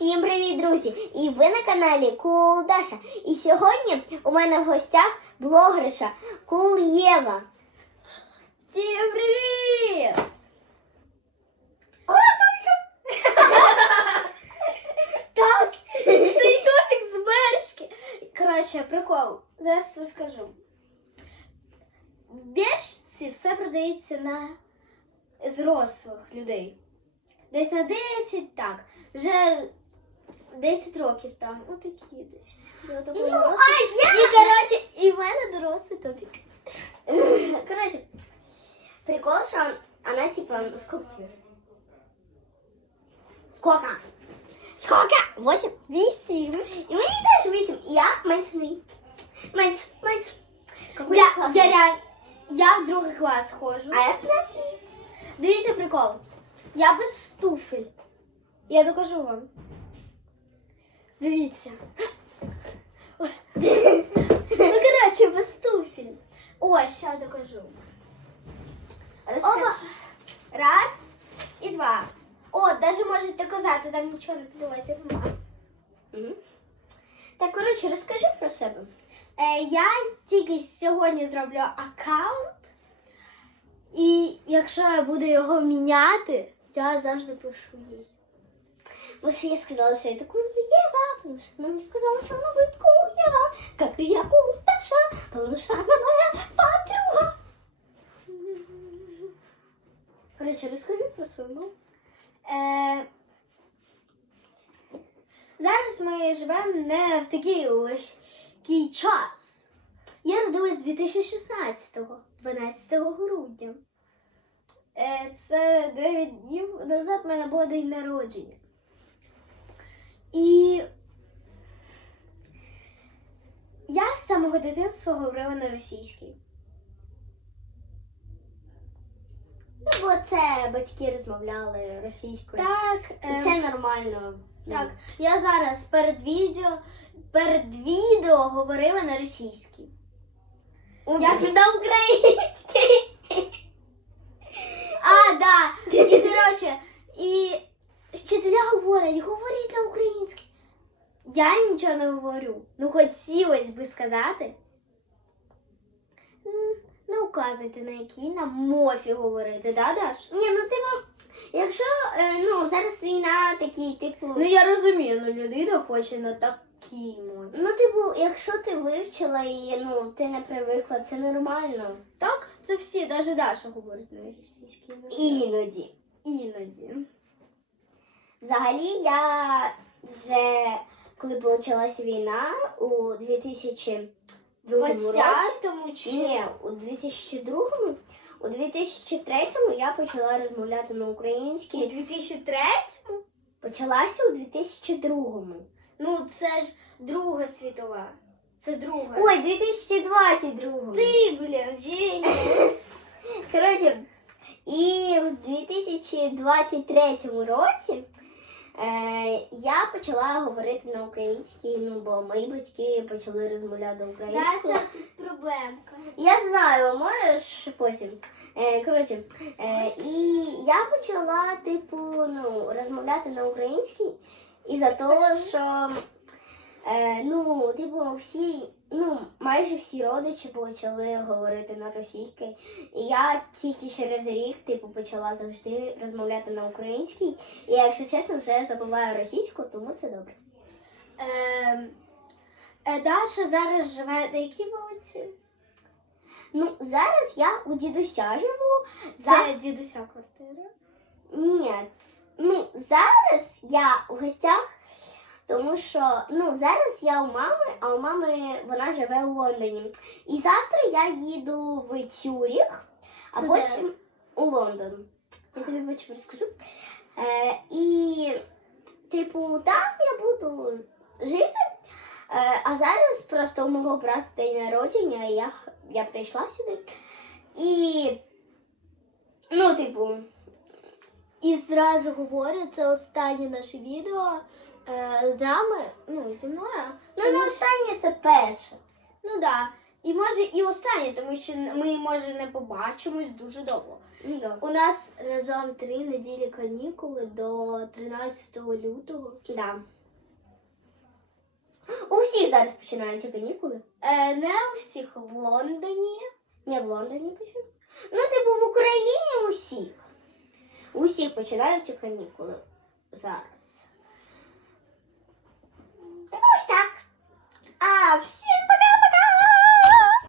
Всім привіт, друзі! І ви на каналі Кул Даша. І сьогодні у мене в гостях блогерша Кул Єва. Всім привіт! Так, Цей топік з бершки. Коротше, прикол. Зараз розкажу. В Бершці все продається на зрослих людей. Десь на 10, так. Вже 10 років там. Отакі десь. До такої Ну, а я- І, коротше, і в мене дорослий топік. Короче, прикол, что она типа, сколько тебе? Сколько? Сколько? Восемь? Вісім. И мне тоже восемь. И я неї. Меньше, меньше. Какой Я, классный. я, реаль- я в другий клас ходжу. А я в третій. Дивіться прикол. Я без туфель. Я докажу вам. Дивіться. Ну, коротше, без туфель. О, ще докажу. Оба. Раз і два. О, навіть можете казати, там нічого не підлося. Мгм. Так, коротше, розкажи про себе. Е, я тільки сьогодні зроблю аккаунт. І якщо я буду його міняти, я завжди пишу їй. Потому что я сказала, что я такой Ева, потому что она мне сказала, что она будет кул Ева, как и я кул Таша, потому что она моя подруга. Короче, расскажи про свою маму. Е, зараз ми живемо не в такий легкий час. Я родилась 2016-го, 12 грудня. Е, це 9 днів назад в мене було день народження. І самого дитинства говорила на російській. Ну, бо це батьки розмовляли російською. Так, І е, це нормально. Ну, Так, я зараз перед відео, перед відео говорила на російській. Ну, Я туди український. А, да. І коротше, і вчителя говорять, говоріть на українській. Я нічого не говорю. Ну, хотілося би сказати. Не указуйте на якій на мофі говорити, да, Даш? Ні, ну типу, якщо е, ну, зараз війна такий, типу. Ну я розумію, ну людина хоче на такій мові. Ну, типу, якщо ти вивчила і ну, ти не привикла, це нормально. Так, це всі, навіть Даша говорить на російській мові. Іноді. Іноді. Взагалі, я коли почалася війна у 2002 році. 20-му чи Ні, у 2002 у 2003 я почала розмовляти на українській. у українській. 2003? Почалася у 2002. Ну, це ж Друга світова. Це друга. Ой, 2022. ти, блін, Дженіс. Коротше, і в 2023 році я почала говорити на українській, ну бо мої батьки почали розмовляти українською. Даша, проблемка. Я знаю, можеш потім. Е, коротше, е, і я почала, типу, ну, розмовляти на українській і за те, що е, ну, типу, всі, ну, майже всі родичі почали говорити на російській. І я тільки через рік, типу, почала завжди розмовляти на українській. І якщо чесно, вже забуваю російську, тому це добре. Е, е, Даша зараз живе на якій вулиці? Ну, зараз я у дідуся живу. Це дідуся квартира. Ні, ц- ну зараз я у гостях, тому що ну зараз я у мами, а у мами вона живе у Лондоні. І завтра я їду в Цюріх, а Це потім у Лондон. Я тобі потім розкажу. Е, і, типу, там я буду жити. Е, а зараз просто у мого брата день народження, і я, я прийшла сюди. І, ну, типу, І зразу говорю, це останнє наше відео з нами, ну, зі мною. Ну, не останнє це перше. Ну да. І може і останнє, тому що ми може не побачимось дуже довго. Ну, да. У нас разом три неділі канікули до 13 лютого. Да. У всіх зараз починаються канікули. Е, не у всіх в Лондоні. Не в Лондоні починають. Ну, типу, в Україні усіх. Усіх починаються канікули зараз. of Simba.